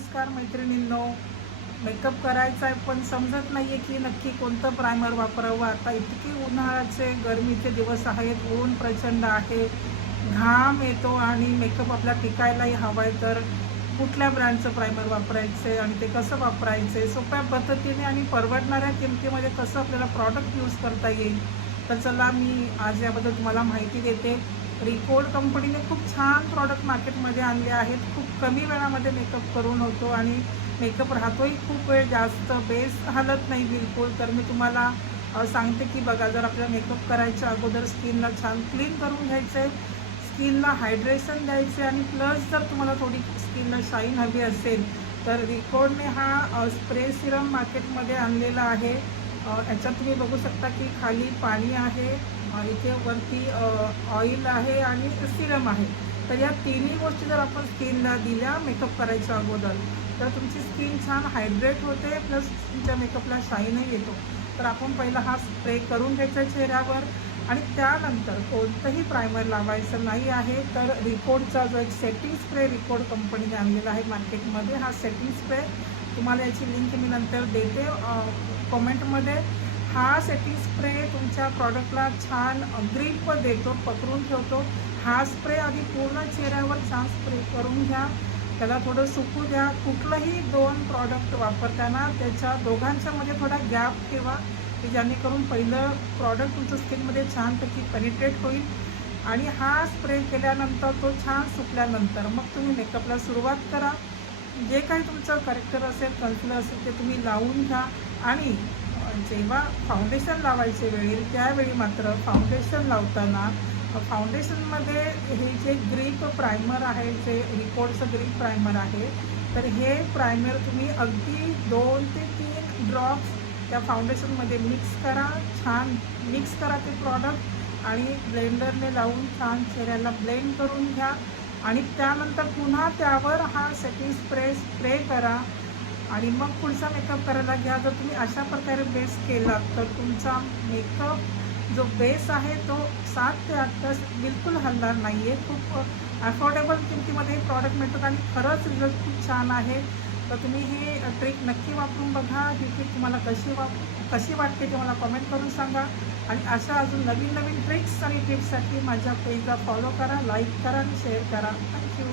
नमस्कार मैत्रिणींनो. मेकअप करायचा आहे पण समजत नाही आहे की नक्की कोणतं प्रायमर वापरावं. आता इतके उन्हाळ्याचे गरमीचे दिवस आहेत, ऊन प्रचंड आहे, घाम येतो आणि मेकअप आपला टिकायलाही हवा आहे. तर कुठल्या ब्रँडचं प्रायमर वापरायचं आहे आणि ते कसं वापरायचं आहे, सोप्या पद्धतीने आणि परवडणाऱ्या किमतीमध्ये कसं आपल्याला प्रॉडक्ट यूज करता येईल. तर चला मी आज याबद्दल तुम्हाला माहिती देते. रिकोड कंपनीने खूप छान प्रॉडक्ट मार्केटमध्ये आणले आहेत. खूप कमी वेळामध्ये मेकअप करून होतो आणि मेकअप राहतोही खूप वेळ जास्त, बेस हलत नाही बिलकुल. तर मी तुम्हाला सांगते की बघा, जर आपल्याला मेकअप करायच्या अगोदर स्किनला छान क्लीन करून घ्यायचं आहे, स्किनला हायड्रेशन द्यायचे आणि प्लस जर तुम्हाला थोडी स्किनला शाईन हवी असेल तर रिकोडने हा स्प्रे सिरम मार्केटमध्ये आणलेला आहे. याच्यात तुम्ही बघू शकता की खाली पाणी आहे, इथे वरती ऑइल आहे आणि सिरम आहे. तर या तिन्ही गोष्टी जर आपण स्किनला दिल्या मेकअप करायच्या अगोदर तर तुमची स्किन छान हायड्रेट होते, प्लस तुमच्या मेकअपला शाईनही येतो. तर आपण पहिला हा स्प्रे करून घ्यायचा चेहऱ्यावर आणि त्यानंतर कोणतंही प्रायमर लावायचं नाही आहे. तर रिकोडचा जो एक सेटिंग स्प्रे रिकोड कंपनीने आणलेला आहे मार्केटमध्ये, हा सेटिंग स्प्रे तुम्हाला याची लिंक मी नंतर देते कॉमेंटमध्ये. हा सेटिंग स्प्रे तुमच्या प्रॉडक्टला छान ग्रीप देतो, पकडून ठेवतो. हा स्प्रे आधी पूर्ण चेहऱ्यावर छान स्प्रे करून घ्या, त्याला थोडं सुकू द्या. कुठलंही दोन प्रॉडक्ट वापरताना त्याच्या दोघांच्यामध्ये थोडा गॅप ठेवा की जेणेकरून पहिलं प्रॉडक्ट तुमचं स्किनमध्ये छानपैकी पेनिट्रेट होईल आणि हा स्प्रे केल्यानंतर तो छान सुकल्यानंतर मग तुम्ही मेकअपला सुरुवात करा. जे काही तुमचं करेक्टर असेल, कन्सिलर असेल ते तुम्ही लावून घ्या आणि जेव्हा फाउंडेशन लावायचे वेळी त्यावेळी मात्र फाउंडेशन लावताना फाउंडेशनमध्ये हे जे ग्रीप प्रायमर आहे, जे रिकोडचं ग्रीप प्रायमर आहे, तर हे प्रायमर तुम्ही अगदी 2 ते 3 ड्रॉप्स त्या फाउंडेशनमध्ये मिक्स करा. छान मिक्स करा ते प्रॉडक्ट आणि ब्लेंडरने लावून छान चेहऱ्याला ब्लेंड करून घ्या आणि त्यानंतर पुन्हा त्यावर हा सेटिंग स्प्रे करा आणि मग पुढचा मेकअप करायला घ्या. जर तुम्ही अशा प्रकारे बेस केलात तर तुमचा मेकअप जो बेस आहे तो 7 ते 8 तास बिलकुल हलणार नाही आहे. खूप अफोर्डेबल किमतीमध्ये हे प्रॉडक्ट मिळतात आणि खरंच रिझल्ट खूप छान आहे. तर तुम्ही ही ट्रिक नक्की वापरून बघा. ही ट्रिक तुम्हाला कशी वाटते ते मला कमेंट करून सांगा आणि अशा अजून नवीन नवीन ट्रिक्स आणि टिप्ससाठी माझ्या पेजला फॉलो करा, लाईक करा आणि शेअर करा. थँक्यू.